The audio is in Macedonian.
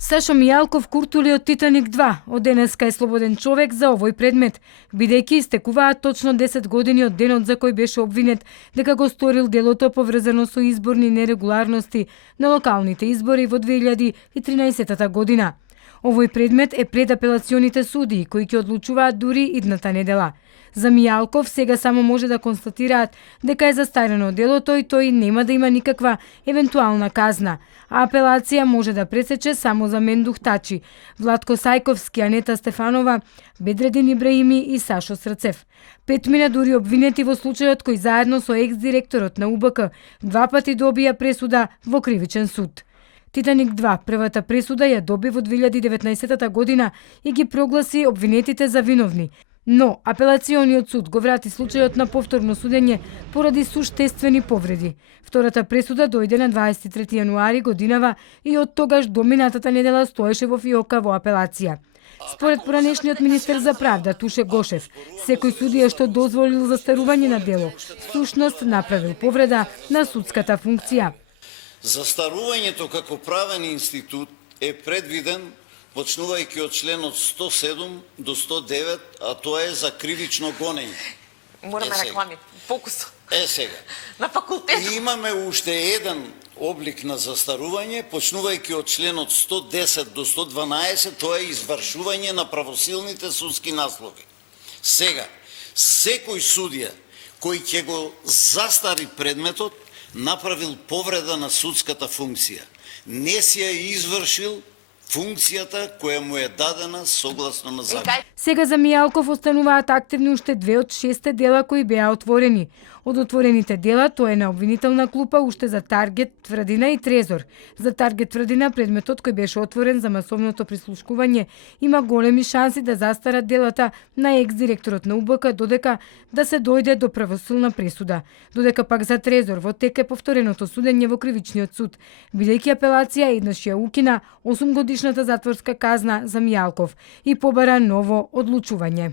Сашо Мијалков куртули од Титаник 2, од денеска е слободен човек за овој предмет, бидејќи истекуваат точно 10 години од денот за кој беше обвинет дека го сторил делото поврзано со изборни нерегуларности на локалните избори во 2013 година. Овој предмет е пред апелационите судии, кои ќе одлучуваат дури идната недела. За Мијалков сега само може да констатираат дека е застарено делото и тој нема да има никаква евентуална казна, а апелација може да пресече само за Мендух Тачи, Владко Сајковски, Анета Стефанова, Бедредин Ибраими и Сашо Срцев. Петмина дури обвинети во случајот кој заедно со екс-директорот на УБК два пати добија пресуда во кривичен суд. Титаник 2 првата пресуда ја доби во 2019 година и ги прогласи обвинетите за виновни. Но апелациониот суд го врати случајот на повторно судење поради суштествени повреди. Втората пресуда дојде на 23 јануари годинава и од тогаш до минатата недела стоеше во фиока во апелација. Според поранешниот министер за правда Туше Гошев, секој судија што дозволил застарување на дело, всушност направил повреда на судската функција. Застарувањето како правен институт е предвиден почнувајќи од членот 107 до 109, а тоа е за кривично гонење. Мораме реклами, фокус. Сега. На факултет. И имаме уште еден облик на застарување, почнувајќи од членот 110 до 112, тоа е извршување на правосилните судски наслови. Сега, секој судија кој ќе го застари предметот, направил повреда на судската функција. Не си ја извршил функцијата која му е дадена согласно на закон. Сега за Мијалков остануваат активни уште 2 од 6 дела кои беа отворени. Од отворените дела тоа е на обвинителна клупа уште за Таргет, Тврдина и Трезор. За Таргет Тврдина предметот кој беше отворен за масовното прислушкување има големи шанси да застарат делата на екс-директорот на УБК додека да се дојде до правосилна пресуда. Додека пак за Трезор во тек е повтореното судење во кривичниот суд, бидејќи апелација еднаш ја укина 8-годишната затворска казна за Мијалков и побара ново одлучување.